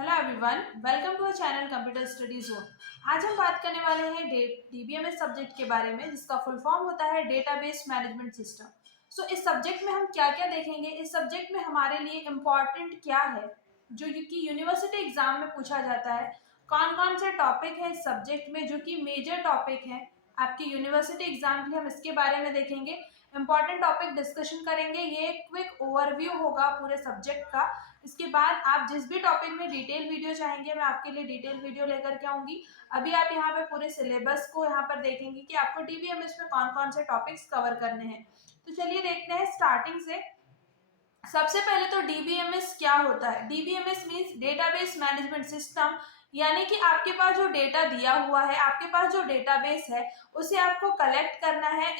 Hello everyone, welcome to our channel computer study zone. आज हम बात करने वाले हैं डीबीएमएस सब्जेक्ट के बारे में, जिसका फुल फॉर्म होता है डेटाबेस मैनेजमेंट सिस्टम। सो इस सब्जेक्ट में हम क्या क्या देखेंगे, इस सब्जेक्ट में हमारे लिए इम्पॉर्टेंट क्या है जो कि यूनिवर्सिटी एग्जाम में पूछा जाता है, कौन कौन से टॉपिक है इस सब्जेक्ट में जो कि मेजर टॉपिक है आपके यूनिवर्सिटी एग्जाम के लिए, हम इसके बारे में देखेंगे। इंपॉर्टेंट टॉपिक डिस्कशन करेंगे, ये एक क्विक ओवरव्यू होगा पूरे सब्जेक्ट का। इसके बाद आप जिस भी टॉपिक में डिटेल वीडियो चाहेंगे, मैं आपके लिए डिटेल वीडियो लेकर के आऊंगी। अभी आप यहाँ पे पूरे सिलेबस को यहाँ पर देखेंगे कि आपको डीबीएमएस में कौन कौन से टॉपिक्स कवर करने हैं। तो चलिए देखते हैं स्टार्टिंग से। सबसे पहले तो डीबीएमएस क्या होता है। DBMS means database management system, यानी कि आपके पास जो डेटा दिया हुआ है, आपके पास जो डेटाबेस है, उसे आपको कलेक्ट करना है।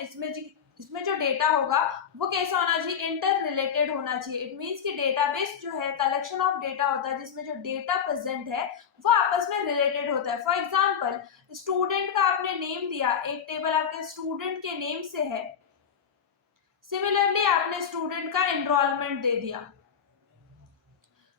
इसमें जो डेटा होगा वो कैसा होना चाहिए, इंटर रिलेटेड होना चाहिए। इट मींस कि डेटाबेस जो है कलेक्शन ऑफ डेटा होता है, जिसमें जो डेटा प्रेजेंट है वो आपस में रिलेटेड होता है। फॉर एग्जांपल, स्टूडेंट का आपने नेम दिया, एक टेबल आपके स्टूडेंट के नेम से है। सिमिलरली आपने स्टूडेंट का एनरोलमेंट दे दिया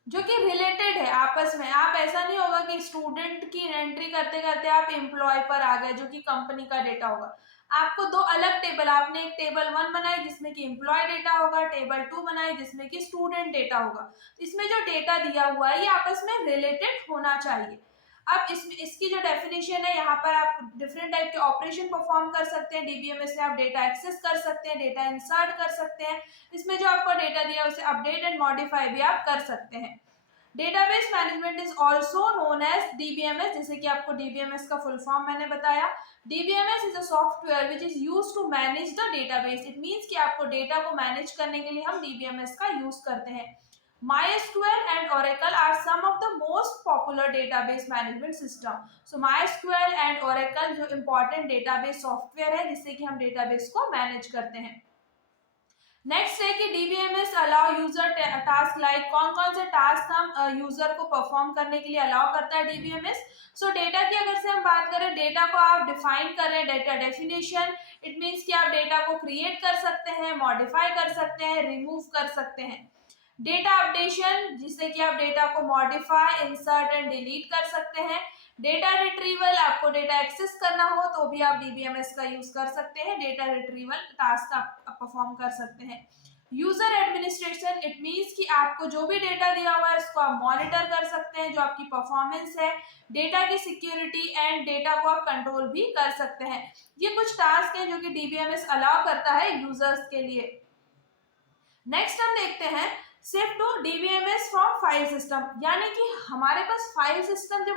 जो कि रिलेटेड है आपस में। आप ऐसा नहीं होगा कि स्टूडेंट की एंट्री करते करते आप एम्प्लॉय पर आ गए, जो कि कंपनी का डेटा होगा। आपको दो अलग टेबल, आपने एक टेबल 1 बनाई जिसमें कि एम्प्लॉय डेटा होगा, टेबल 2 बनाई जिसमें कि स्टूडेंट डेटा होगा। तो इसमें जो डेटा दिया हुआ है ये आपस में रिलेटेड होना चाहिए। अब इसमें इसकी जो डेफिनेशन है, यहाँ पर आप डिफरेंट टाइप के ऑपरेशन परफॉर्म कर सकते हैं। डीबीएमएस से आप डेटा एक्सेस कर सकते हैं, डेटा इंसर्ट कर सकते हैं। इसमें जो आपको डेटा दिया है उसे अपडेट एंड मॉडिफाई भी आप कर सकते हैं। Database management is also known as DBMS, जैसे कि आपको डीबीएमएस का फुल फॉर्म मैंने बताया। DBMS is a software which is use to manage the database. It means कि आपको डेटा को मैनेज करने के लिए हम डीबीएमएस का यूज करते हैं। MySQL and Oracle are some of the most popular database management system. So MySQL and Oracle जो important database software है जिससे कि हम database को manage करते हैं। नेक्स्ट है कि DBMS allow user task like, कौन कौन से टास्क हम यूजर को परफॉर्म करने के लिए अलाउ करता है डीबीएमएस। सो डेटा की अगर से हम बात करें, डेटा को आप डिफाइन कर रहे हैं, डेटा डेफिनेशन। इट मींस कि आप डेटा को क्रिएट कर सकते हैं, मॉडिफाई कर सकते हैं, रिमूव कर सकते हैं। डेटा अपडेशन, जिससे कि आप डेटा को मॉडिफाई, इंसर्ट एंड डिलीट कर सकते हैं। डेटा रिट्रीवल, आपको डेटा एक्सेस करना हो तो भी आप डीबीएमएस का यूज कर सकते हैं, डेटा रिट्रीवल टास्क आप परफॉर्म कर सकते हैं। यूजर एडमिनिस्ट्रेशन, इट मींस कि आपको जो भी डेटा दिया हुआ है उसको आप मॉनिटर कर सकते हैं, जो आपकी परफॉर्मेंस है, डेटा की सिक्योरिटी एंड डेटा को आप कंट्रोल भी कर सकते हैं। ये कुछ टास्क हैं जो कि डीबीएमएस अलाउ करता है यूजर्स के लिए। नेक्स्ट हम देखते हैं shift to DBMS from file system, यानी कि हमारे पास फाइल सिस्टम जब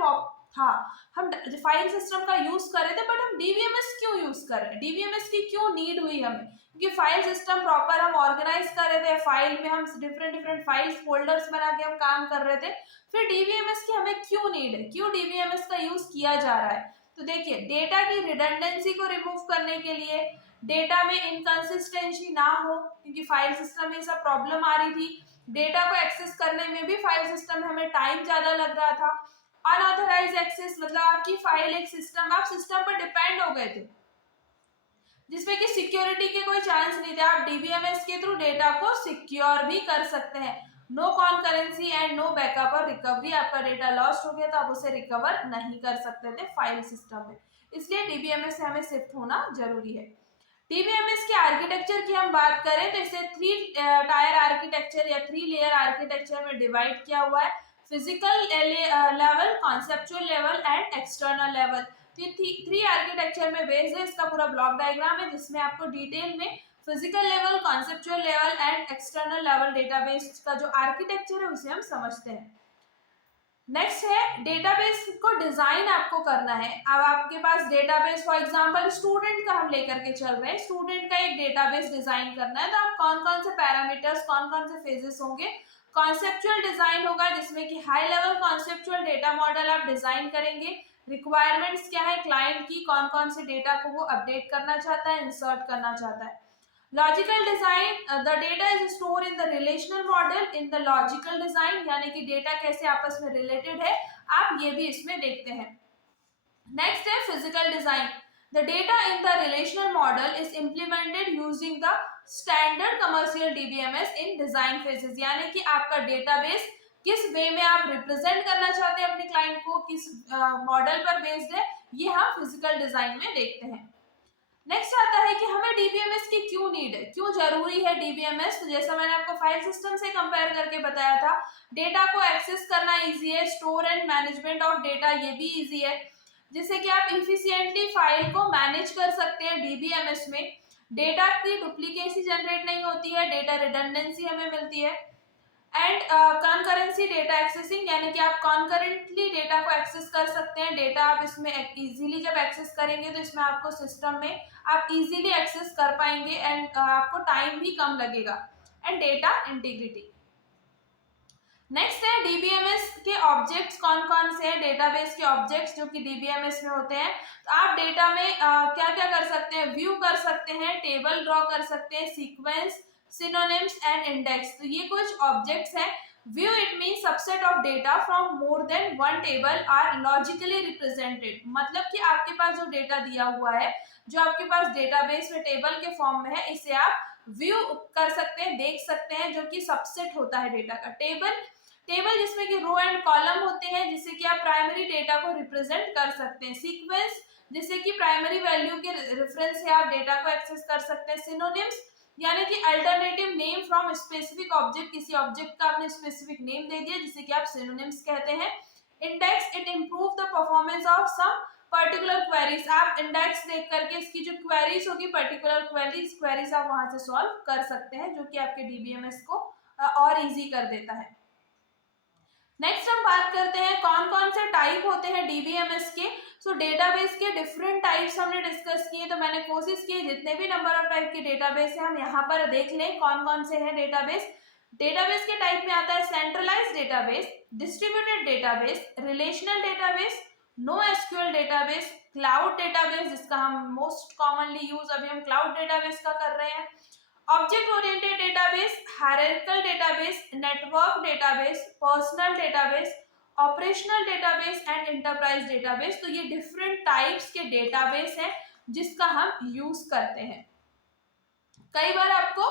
था, हम फाइल सिस्टम का यूज कर रहे थे, बट हम डीबीएमएस क्यों यूज कर रहे हैं, डीबीएमएस की क्यों नीड हुई हमें, क्योंकि फाइल सिस्टम प्रॉपर हम ऑर्गेनाइज कर रहे थे, फाइल में हम डिफरेंट डिफरेंट फाइल्स फोल्डर्स बना के हम काम कर रहे थे। फिर डीबीएमएस की हमें क्यों नीड है, क्यों डीबीएमएस का यूज किया जा रहा है। तो देखिए, डेटा की रिडंडेंसी को रिमूव करने के लिए, डेटा में इनकंसिस्टेंसी ना हो, क्योंकि फाइल सिस्टम में सब प्रॉब्लम आ रही थी। डेटा को एक्सेस करने में भी फाइल सिस्टम में हमें टाइम ज्यादा लग रहा था। अनऑथराइज एक्सेस, मतलब आपकी फाइल एक सिस्टम, आप सिस्टम पर डिपेंड हो गए थे जिसमें कि सिक्योरिटी के कोई चांस नहीं थे। आप डीबीएमएस के थ्रू डेटा को सिक्योर भी कर सकते हैं। No concurrency and no backup और रिकवरी, आपका डेटा लॉस्ट हो गया तो आप उसे रिकवर नहीं कर सकते थे फाइल सिस्टम में, इसलिए डीबीएमएस से हमें शिफ्ट होना जरूरी है। डीबीएमएस के आर्किटेक्चर की हम बात करें तो इसे 3 टायर आर्किटेक्चर या 3 लेयर आर्किटेक्चर में डिवाइड किया हुआ है। Physical level, conceptual level and external level. तो ये 3 आर्किटेक्चर में बेस्ड है। इसका पूरा ब्लॉक डायग्राम है जिसमें आपको डिटेल में physical level, conceptual level and external level database का जो आर्किटेक्चर है उसे हम समझते हैं। नेक्स्ट है डेटाबेस को डिजाइन आपको करना है। अब आपके पास डेटाबेस, फॉर एग्जांपल स्टूडेंट का हम लेकर के चल रहे हैं, स्टूडेंट का एक डेटाबेस डिजाइन करना है, तो आप कौन कौन से पैरामीटर्स, कौन कौन से फेजेस होंगे। कॉन्सेप्चुअल डिजाइन होगा जिसमें कि high level conceptual data model आप डिजाइन करेंगे। रिक्वायरमेंट्स क्या है क्लाइंट की, कौन कौन से डेटा को वो अपडेट करना चाहता है, इंसर्ट करना चाहता है। Logical design, the data is store in the relational model in the logical design, यानी कि डेटा कैसे आपस में रिलेटेड है, आप ये भी इसमें देखते हैं। नेक्स्ट है physical design, the data in the relational model is implemented using the standard commercial DBMS in design phases, यानी कि आपका डेटाबेस किस वे में आप रिप्रेजेंट करना चाहते हैं अपने क्लाइंट को, किस मॉडल पर बेस्ड है, ये हम फिजिकल डिजाइन में देखते हैं। नेक्स्ट आता है कि हमें डीबीएमएस की क्यों नीड है, क्यों जरूरी है डीबीएमएस। तो जैसा मैंने आपको फाइल सिस्टम से कंपेयर करके बताया था, डेटा को एक्सेस करना इजी है, store and management of data ये भी इजी है, जिससे कि आप इफिशिएंटली फाइल को मैनेज कर सकते हैं डीबीएमएस में। डेटा की डुप्लीकेसी जनरेट नहीं होती है, डेटा रिडंडेंसी हमें मिलती है। एंड कॉन्करेंसी डेटा एक्सेसिंग, यानी कि आप कॉन्करेंटली डेटा को एक्सेस कर सकते हैं। डेटा आप इसमें इजीली जब एक्सेस करेंगे तो इसमें आपको सिस्टम में आप इजीली एक्सेस कर पाएंगे एंड आपको टाइम भी कम लगेगा। And data integrity. नेक्स्ट है डीबीएमएस के ऑब्जेक्ट्स कौन कौन से हैं, डेटाबेस के ऑब्जेक्ट्स जो कि डीबीएमएस में होते हैं। तो आप डेटा में क्या क्या कर सकते हैं, व्यू कर सकते हैं, टेबल ड्रॉ कर सकते हैं, सीक्वेंस, सिनोनिम्स एंड इंडेक्स। तो ये कुछ ऑब्जेक्ट्स हैं। View it mean subset of data from more than one table are logically represented, मतलब कि आपके पास जो डेटा दिया हुआ है, जो आपके पास डेटाबेस में टेबल के फॉर्म में है, इसे आप व्यू कर सकते हैं, देख सकते हैं, जो कि सबसेट होता है डेटा का। टेबल जिसमें कि रो एंड कॉलम होते हैं, जिससे कि आप प्राइमरी डेटा को रिप्रेजेंट कर सकते हैं। सीक्वेंस जिससे कि प्राइमरी वैल्यू के रेफरेंस से आप डेटा को एक्सेस कर सकते हैं। सिनोनिम्स यानी कि alternative name from specific object, किसी ऑब्जेक्ट का आपने स्पेसिफिक नेम दे दिया जिसे कि आप सिनोनिम्स कहते हैं। Index it improve the performance of some particular queries, आप इंडेक्स देख करके इसकी जो क्वेरीज होगी, पर्टिकुलर क्वेरीज आप वहां से सॉल्व कर सकते हैं, जो कि आपके डीबीएमएस को और इजी कर देता है। नेक्स्ट हम बात करते हैं कौन कौन से टाइप होते हैं डीबीएमएस के। सो डेटाबेस के डिफरेंट टाइप्स हमने डिस्कस किए, तो मैंने कोशिश की जितने भी नंबर ऑफ टाइप के डेटाबेस है हम यहाँ पर देख लें कौन कौन से हैं डेटाबेस। डेटाबेस के टाइप में आता है centralised database, distributed database, relational database, no SQL database, cloud database, जिसका हम मोस्ट कॉमनली यूज अभी हम क्लाउड डेटाबेस का कर रहे हैं, object oriented database, hierarchical database, network database, personal database, operational database and enterprise database. तो ये डिफरेंट टाइप्स के डेटाबेस हैं जिसका हम यूज करते हैं। कई बार आपको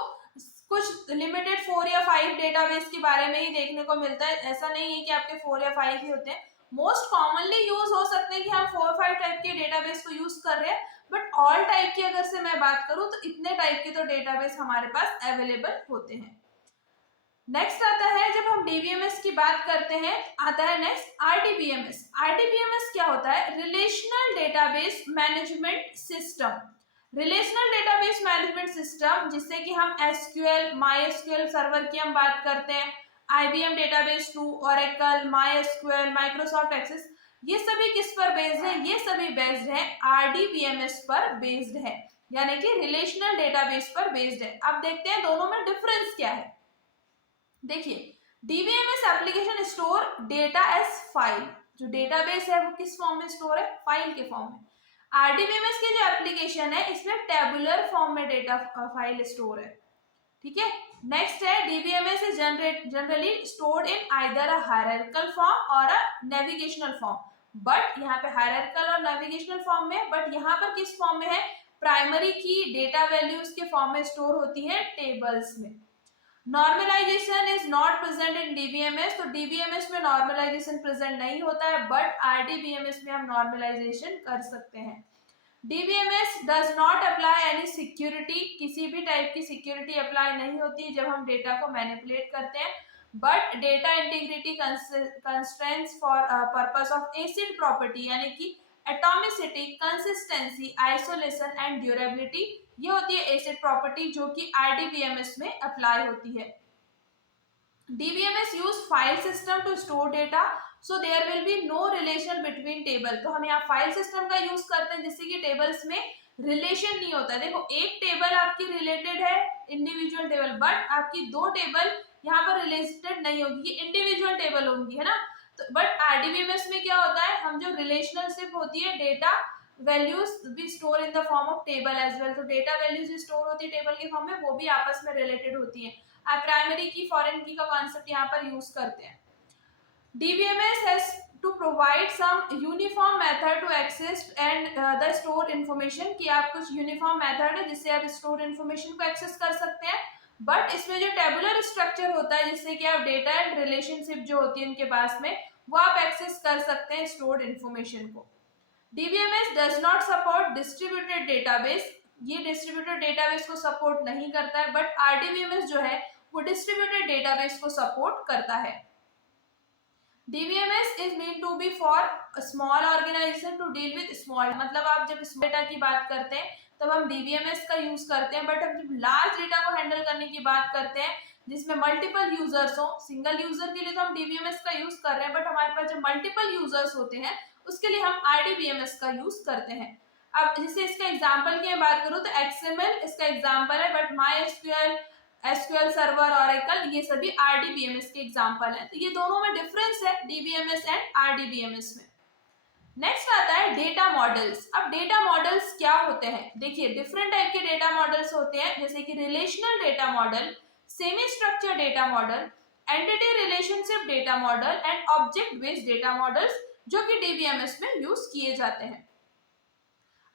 कुछ लिमिटेड 4 या 5 डेटाबेस के बारे में ही देखने को मिलता है, ऐसा नहीं है कि आपके 4 या 5 ही होते हैं। मोस्ट कॉमनली यूज हो सकते हैं कि हम 4-5 टाइप के डेटाबेस को यूज कर रहे हैं, बट ऑल टाइप की अगर से मैं बात करूं तो इतने टाइप के तो डेटाबेस हमारे पास अवेलेबल होते हैं। नेक्स्ट आता है, जब हम डीबीएमएस की बात करते हैं, आता है नेक्स्ट आरडीबीएमएस। आरडीबीएमएस क्या होता है, relational database management system. Relational database management system, जिससे कि हम एसक्यूएल, माईएसक्यूएल सर्वर की हम बात करते हैं, IBM database 2, Oracle, MySQL, Microsoft access, ये सभी किस पर बेस्ड है, ये सभी बेस्ड है आरडीबीएमएस पर बेस्ड है, यानी कि रिलेशनल डेटाबेस पर बेस्ड है। अब देखते हैं दोनों में डिफरेंस क्या है। देखिए, DBMS application store data as file, जो डेटाबेस है वो किस फॉर्म में स्टोर है, फाइल के फॉर्म में। आरडीबीएमएस की जो एप्लीकेशन है इसमें टेबुलर फॉर्म में डेटा फाइल स्टोर है, ठीक है। नेक्स्ट है, DBMS is generally stored in either a hierarchical form और अ नेविगेशनल फॉर्म, बट यहाँ पे हायरार्किकल और नेविगेशनल फॉर्म में, बट यहाँ पर किस फॉर्म में है, प्राइमरी की डेटा वैल्यूज के फॉर्म में स्टोर होती है, टेबल्स में। Normalisation is not present in DBMS, तो डीबीएमएस में नॉर्मलाइजेशन प्रेजेंट नहीं होता है, बट आरडीबीएमएस में हम नॉर्मलाइजेशन कर सकते हैं। DBMS does not apply any security, किसी भी टाइप की सिक्योरिटी अप्लाई नहीं होती जब हम डेटा को मैनिपुलेट करते हैं, but data integrity constraints for purpose of acid property, यानी कि atomicity, consistency, isolation and durability, ये होती है एसिड प्रॉपर्टी जो कि आरडीबीएमएस में अप्लाई होती है। DBMS use file system to store data, so there will be no relation between table, तो हम यहाँ फाइल सिस्टम का यूज करते हैं जिससे कि टेबल्स में रिलेशन नहीं होता है। देखो, एक टेबल आपकी रिलेटेड है इंडिविजुअल टेबल, बट आपकी 2 टेबल यहाँ पर रिलेटेड नहीं होगी, ये इंडिविजुअल टेबल होंगी, है ना। तो बट आरडीबीएमएस में क्या होता है, हम जो रिलेशनशिप होती है, डेटा वैल्यूज भी store in the form of table as well, तो डेटा वैल्यूज स्टोर होती है टेबल के फॉर्म में, वो भी आपस में रिलेटेड होती है। आप प्राइमरी की, फॉरेन की का कॉन्सेप्ट यहाँ पर यूज करते हैं। DBMS has to provide some uniform method to access and the store information, कि आप कुछ यूनिफॉर्म मेथड है जिससे आप स्टोर इन्फॉर्मेशन को एक्सेस कर सकते हैं। बट इसमें जो टेबुलर स्ट्रक्चर होता है जिससे कि आप डेटा एंड रिलेशनशिप जो होती है उनके पास में वो आप एक्सेस कर सकते हैं स्टोर्ड इंफॉर्मेशन को। DBMS does not support distributed database, ये डिस्ट्रीब्यूटेड डेटाबेस को सपोर्ट नहीं करता है, बट RDBMS जो है वो डिस्ट्रीब्यूटेड डेटाबेस को सपोर्ट करता है। DBMS is meant to be for a small organization to deal with small, मतलब आप जब स्मॉल डेटा की बात करते हैं तब हम DBMS का यूज करते हैं, बट हम जब लार्ज डेटा को हैंडल करने की बात करते हैं जिसमें मल्टीपल यूजर्स हो, सिंगल यूजर के लिए तो हम DBMS का यूज कर रहे हैं, बट हमारे पास जो मल्टीपल यूजर्स होते हैं उसके लिए हम RDBMS का यूज करते हैं। अब जैसे इसका एग्जाम्पल की मैं बात करूँ तो XML इसका एग्जाम्पल है, but MySQL, SQL server, oracle, ये सभी RDBMS के एग्जाम्पल हैं। तो ये दोनों में डिफरेंस है DBMS एंड RDBMS में। नेक्स्ट आता है डेटा मॉडल्स। अब डेटा मॉडल्स क्या होते हैं, देखिए डिफरेंट टाइप के डेटा मॉडल्स होते हैं, जैसे कि relational data model, semi structure data model, entity relationship data model and object based data models, जो कि DBMS में यूज किए जाते हैं।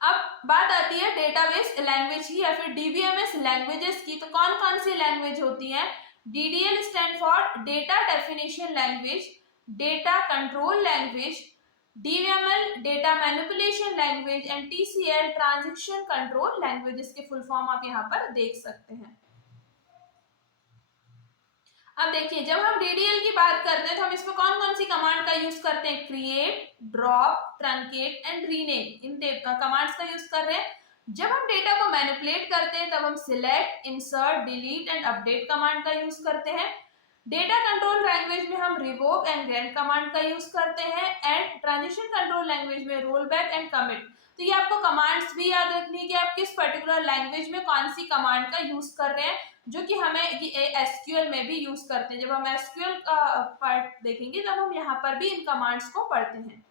अब बात आती है डेटाबेस लैंग्वेज की या फिर DBMS लैंग्वेजेस की। तो कौन कौन सी लैंग्वेज होती है? DDL stand for data definition language, data control language, DML data manipulation language and TCL transaction control language. इसके फुल फॉर्म आप यहाँ पर देख सकते हैं। अब देखिए जब हम DDL की बात करते हैं तो हम इसमें कौन कौन सी कमांड का यूज करते हैं? Create, drop, truncate and rename, in commands का यूज कर रहे हैं। जब हम डेटा को मैनिपुलेट करते हैं तब हम select, insert, delete and update command का यूज करते हैं। डेटा कंट्रोल लैंग्वेज में हम रिवोक एंड ग्रैंट कमांड का यूज करते हैं एंड ट्रांजिशन कंट्रोल लैंग्वेज में रोल बैक एंड कमिट। तो ये आपको कमांड्स भी याद रखनी है कि आप किस पर्टिकुलर लैंग्वेज में कौन सी कमांड का यूज कर रहे हैं, जो कि हमें SQL में भी यूज करते हैं। जब हम SQL का पार्ट देखेंगे तब हम यहाँ पर भी इन कमांड्स को पढ़ते हैं,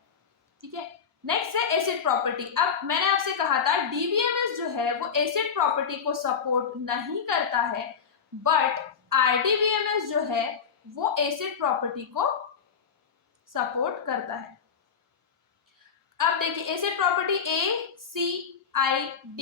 ठीक है। नेक्स्ट है एसिड प्रॉपर्टी। अब मैंने आपसे कहा था DBMS जो है वो एसिड प्रॉपर्टी को सपोर्ट नहीं करता है, बट RDBMS जो है वो एसिड प्रॉपर्टी को सपोर्ट करता है। अब देखिए acid property ACID,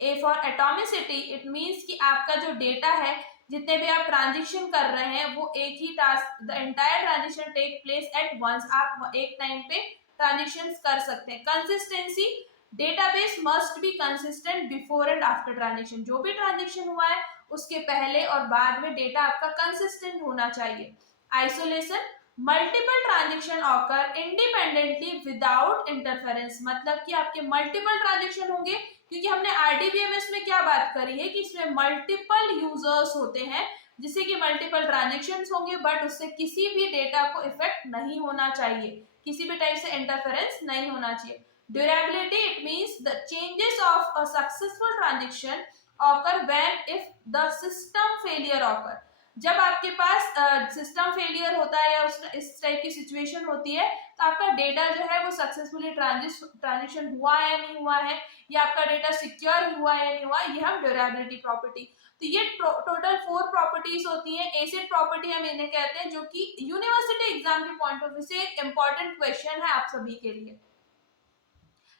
A for atomicity, it means कि आपका जो डेटा है जितने भी आप ट्रांजेक्शन कर रहे हैं वो एक ही task, the entire transaction take place at once, आप एक टाइम पे ट्रांजेक्शन कर सकते हैं। Consistency, database must be consistent before and after transaction, जो भी ट्रांजेक्शन हुआ है उसके पहले और बाद में डेटा आपका कंसिस्टेंट होना चाहिए। Isolation, multiple transaction occur independently without interference, मतलब कि आपके मल्टीपल ट्रांजेक्शन होंगे, क्योंकि हमने RDBMS में क्या बात करी है कि इसमें मल्टीपल यूजर्स होते हैं जिससे कि मल्टीपल ट्रांजेक्शंस होंगे, बट उससे किसी भी डेटा को इफेक्ट नहीं होना चाहिए, किसी भी टाइप से इंटरफेरेंस नहीं होना चाहिए। Durability, it means the changes of a successful transaction occur when if the system failure occur, जब आपके पास सिस्टम फेलियर होता है या इस टाइप की सिचुएशन होती है तो आपका डेटा जो है वो सक्सेसफुली ट्रांजेक्शन हुआ है या नहीं हुआ है, या आपका डेटा सिक्योर हुआ है या नहीं हुआ, ये हम ड्यूरेबिलिटी प्रॉपर्टी। तो ये टोटल 4 प्रॉपर्टीज होती हैं। एसिड प्रॉपर्टी हम इन्हें कहते हैं, जो कि यूनिवर्सिटी एग्जाम के पॉइंट ऑफ व्यू से एक इंपॉर्टेंट क्वेश्चन है आप सभी के लिए।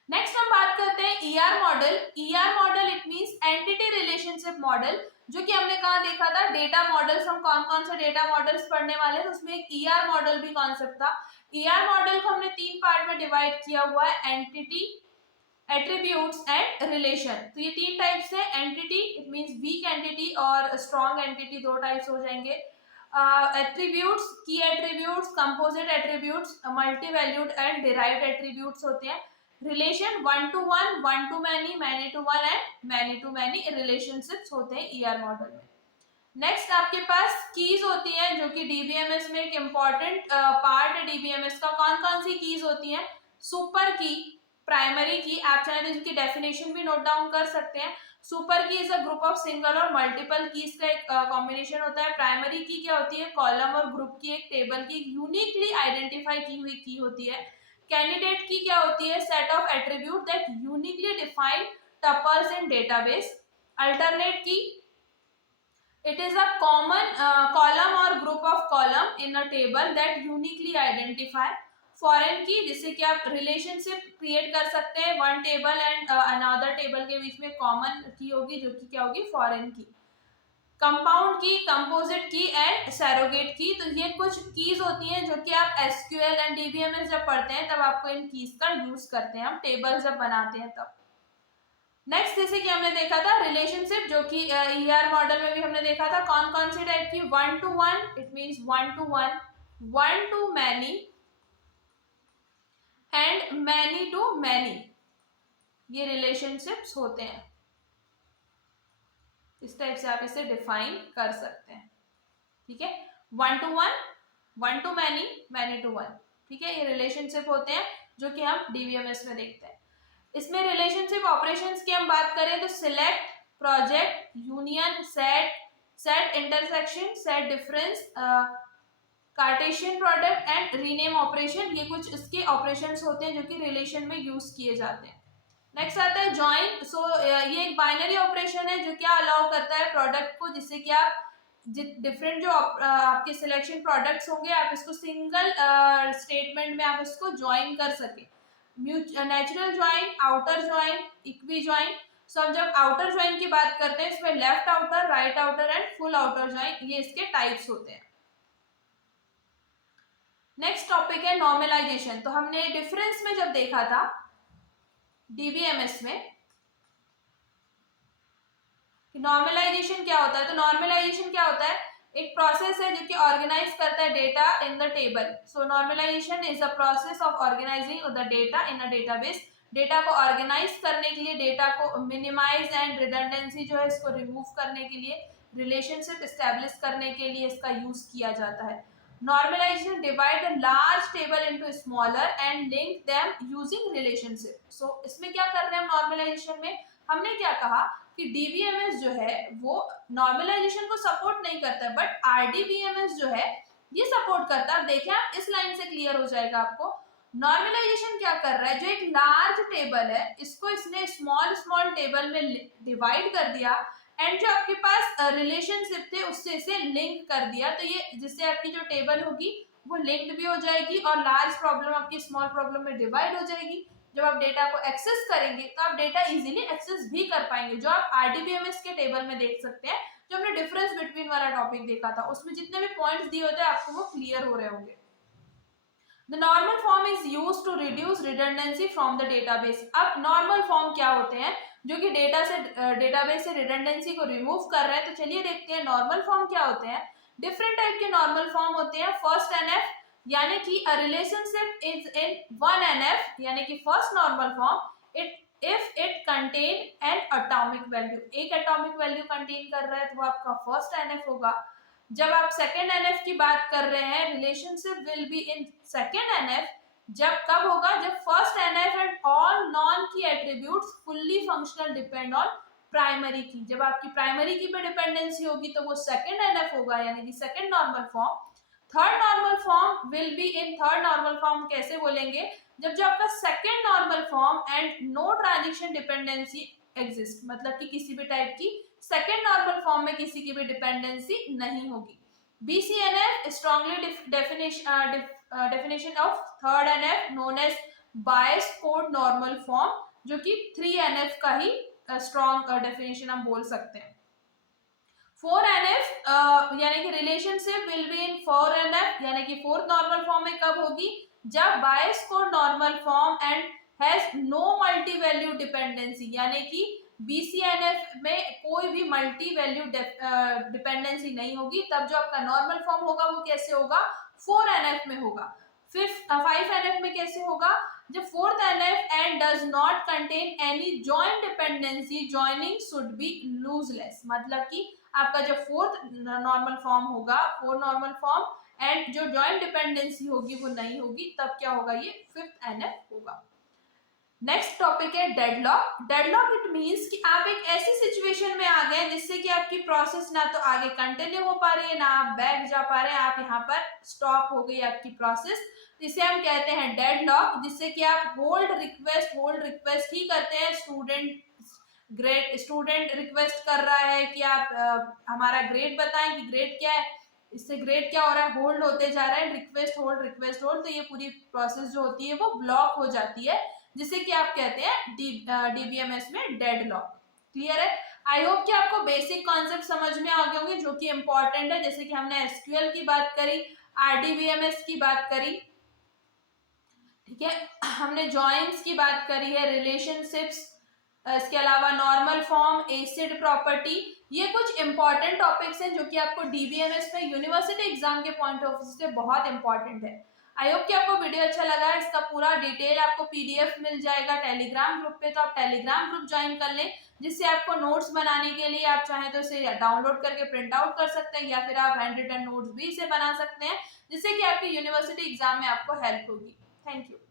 नेक्स्ट हम बात करते हैं ER model. ER model it means entity relationship model, जो कि हमने कहा देखा था डेटा मॉडल्स, हम कौन कौन से डेटा मॉडल्स पढ़ने वाले हैं, तो उसमें एक ER मॉडल भी कॉन्सेप्ट था। ER मॉडल को हमने 3 पार्ट में डिवाइड किया हुआ है, एंटिटी, एट्रीब्यूट्स एंड रिलेशन। तो ये 3 टाइप्स है। Entity it means weak entity और स्ट्रॉन्ग एंटिटी, 2 टाइप्स हो जाएंगे। एट्रीब्यूट्स, की attributes, composite attributes, multi valued and derived attributes होते हैं। Relation 1 to 1, 1 to many to one and many to many relationships होते हैं ER मॉडल में। नेक्स्ट आपके पास कीज होती हैं, जो कि DBMS में एक इम्पॉर्टेंट पार्ट है। DBMS का कौन कौन सी कीज होती हैं? सुपर की, प्राइमरी की, आप चाहे तो इसकी डेफिनेशन भी नोट डाउन कर सकते हैं। सुपर की is a group of single और मल्टीपल कीज का एक कॉम्बिनेशन होता है। प्राइमरी की क्या होती है? कॉलम और ग्रुप की, एक टेबल की यूनिकली आइडेंटिफाई की हुई की होती है। कैंडिडेट की क्या होती है? Set of attribute that uniquely define tuples in database. Alternate की, it is a common column or group of column in a table that uniquely identify। Foreign की, जिससे कि आप रिलेशनशिप क्रिएट कर सकते हैं one table and another table के बीच में कॉमन की होगी, जो कि क्या होगी? फॉरेन की। कंपाउंड की, कंपोजिट की एंड सैरोगेट की। तो ये कुछ कीज होती हैं जो कि आप एसक्यूएल एंड डीबीएमएस जब पढ़ते हैं तब आपको इन कीज का यूज करते हैं, हम टेबल जब बनाते हैं तब। नेक्स्ट जैसे कि हमने देखा था रिलेशनशिप, जो कि ईआर मॉडल में भी हमने देखा था, कौन कौन सी टाइप की, 1 to 1, it means 1 to 1, 1 to many and many to many, ये रिलेशनशिप्स होते हैं। इस टाइप से आप इसे डिफाइन कर सकते हैं, ठीक है। 1 to 1, 1 to many, many to 1, ठीक है, ये रिलेशनशिप होते हैं जो कि हम डीबीएमएस में देखते हैं। इसमें रिलेशनशिप ऑपरेशंस की हम बात करें तो select, project, union, set, set intersection, set difference, Cartesian product and rename operation, ये कुछ इसके ऑपरेशंस होते हैं जो कि रिलेशन में यूज किए जाते हैं। नेक्स्ट आता है ज्वाइन। सो ये एक बाइनरी ऑपरेशन है जो क्या अलाउ करता है प्रोडक्ट को, जिससे कि आप डिफरेंट जो आपके सिलेक्शन प्रोडक्ट्स होंगे आप इसको सिंगल स्टेटमेंट में आप इसको ज्वाइन कर सके। Natural join, outer join, equi join. So हम जब आउटर ज्वाइन की बात करते हैं इसमें left outer, right outer and full outer join, ये इसके टाइप्स होते हैं। नेक्स्ट टॉपिक है नॉर्मलाइजेशन। तो हमने डिफरेंस में जब देखा था डीबीएमएस में नॉर्मलाइजेशन क्या होता है, तो नॉर्मलाइजेशन क्या होता है, एक प्रोसेस है जो कि ऑर्गेनाइज करता है data in the table. So normalisation is a process of organising the data in a database. Data को ऑर्गेनाइज करने के लिए, डेटा को मिनिमाइज एंड रिडंडेंसी जो है इसको रिमूव करने के लिए, रिलेशनशिप एस्टेब्लिश करने के लिए इसका यूज किया जाता है। Normalization divide a large table into smaller and link them using relationship. So इसमें क्या कर रहे हैं हम नॉर्मलाइजेशन में, हमने क्या कहा कि डीबीएमएस जो है वो नॉर्मलाइजेशन को सपोर्ट नहीं करता, बट आरडीबीएमएस जो है ये सपोर्ट करता है। अब देखें आप, इस लाइन से क्लियर हो जाएगा आपको। नॉर्मलाइजेशन क्या कर रहा है, जो एक लार्ज टेबल है इसको इसने स्मॉल स्मॉल टेबल में डिवाइड कर दिया एंड जो आपके पास रिलेशनशिप थे उससे इसे लिंक कर दिया। तो ये जिससे आपकी जो टेबल होगी वो लिंक्ड भी हो जाएगी और लार्ज प्रॉब्लम आपकी स्मॉल प्रॉब्लम में डिवाइड हो जाएगी। जब आप डेटा को एक्सेस करेंगे तो आप डेटा इजीली एक्सेस भी कर पाएंगे, जो आप आरडीबीएमएस के टेबल में देख सकते हैं। जो हमने डिफरेंस बिटवीन वाला टॉपिक देखा था उसमें जितने भी पॉइंट्स दिए होते हैं आपको वो क्लियर हो रहे होंगे। The normal form is used to reduce redundancy from the database. अब normal form क्या होते हैं जो कि डेटा से डेटाबेस से रिडंडेंसी को रिमूव कर रहे हैं। तो चलिए देखते हैं नॉर्मल फॉर्म क्या होते हैं। डिफरेंट टाइप के नॉर्मल फॉर्म होते हैं। फर्स्ट एनएफ यानी कि a relationship is in one NF, यानी कि first normal form it if it contain N atomic value, एक एटॉमिक वैल्यू कंटेन कर रहा है तो वो आपका फर्स्ट एनएफ होगा। जब आप सेकेंड एनएफ की बात कर रहे हैं, relationship will be in second NF, जब कब होगा, जब first NF and all non key attributes fully functional depend on primary key. जब आपकी प्राइमरी की पे डिपेंडेंसी होगी तो वो सेकेंड एनएफ होगा, यानी कि second normal form. Third normal form will be in third normal form कैसे बोलेंगे, जब जो आपका second normal form and no transition dependency exist, मतलब कि किसी भी टाइप की सेकेंड नॉर्मल फॉर्म में किसी की भी डिपेंडेंसी नहीं होगी। BCNF strongly definition of third NF known as Boyce Codd normal form, जो कि 3NF का ही स्ट्रॉन्ग डेफिनेशन हम बोल सकते हैं। 4NF यानी कि relationship will be in 4NF, यानी कि फोर्थ नॉर्मल फॉर्म में कब होगी, जब Boyce Codd normal form and has no multi value dependency, यानी कि BCNF में कोई भी मल्टी वैल्यू डिपेंडेंसी नहीं होगी, तब जो आपका नॉर्मल फॉर्म होगा वो कैसे होगा, 4NF में होगा। 5NF में कैसे होगा, जब fourth NF and does not contain any joint dependency, joining should be lossless, मतलब कि आपका जब फोर्थ नॉर्मल फॉर्म होगा, फोर्थ नॉर्मल फॉर्म एंड जो जॉइंट डिपेंडेंसी होगी वो नहीं होगी, तब क्या होगा, ये 5th होगा। नेक्स्ट टॉपिक है डेडलॉक। डेडलॉक इट मींस कि आप एक ऐसी सिचुएशन में आ गए जिससे कि आपकी प्रोसेस ना तो आगे कंटिन्यू हो पा रही है ना आप बैक जा पा रहे हैं, आप यहाँ पर स्टॉप हो गई आपकी प्रोसेस, जिसे हम कहते हैं डेडलॉक, जिससे कि आप होल्ड रिक्वेस्ट ही करते हैं। स्टूडेंट रिक्वेस्ट कर रहा है कि आप हमारा ग्रेड बताएं कि ग्रेड क्या है, इससे ग्रेड क्या हो रहा है, होल्ड होते जा रहा है, रिक्वेस्ट होल्ड, तो ये पूरी प्रोसेस जो होती है वो ब्लॉक हो जाती है, जिसे कि आप कहते हैं डीबीएमएस में डेडलॉक। क्लियर है? आई होप कि आपको बेसिक कॉन्सेप्ट समझ में आ गए होंगे जो कि इंपॉर्टेंट है, जैसे कि हमने एसक्यूएल की बात करी, आरडीबीएमएस की बात करी, ठीक है, हमने जॉइंस की बात करी है, रिलेशनशिप्स, इसके अलावा नॉर्मल फॉर्म, एसिड प्रॉपर्टी, ये कुछ इंपॉर्टेंट टॉपिक्स हैं जो कि आपको डीबीएमएस में यूनिवर्सिटी एग्जाम के पॉइंट ऑफ व्यू से बहुत इंपॉर्टेंट है। आई होप कि आपको वीडियो अच्छा लगा है। इसका पूरा डिटेल आपको पीडीएफ मिल जाएगा टेलीग्राम ग्रुप पे, तो आप टेलीग्राम ग्रुप ज्वाइन कर लें, जिससे आपको नोट्स बनाने के लिए आप चाहें तो इसे डाउनलोड करके प्रिंट आउट कर सकते हैं, या फिर आप हैंड रिटन नोट्स भी इसे बना सकते हैं, जिससे कि आपकी यूनिवर्सिटी एग्जाम में आपको हेल्प होगी। Thank you.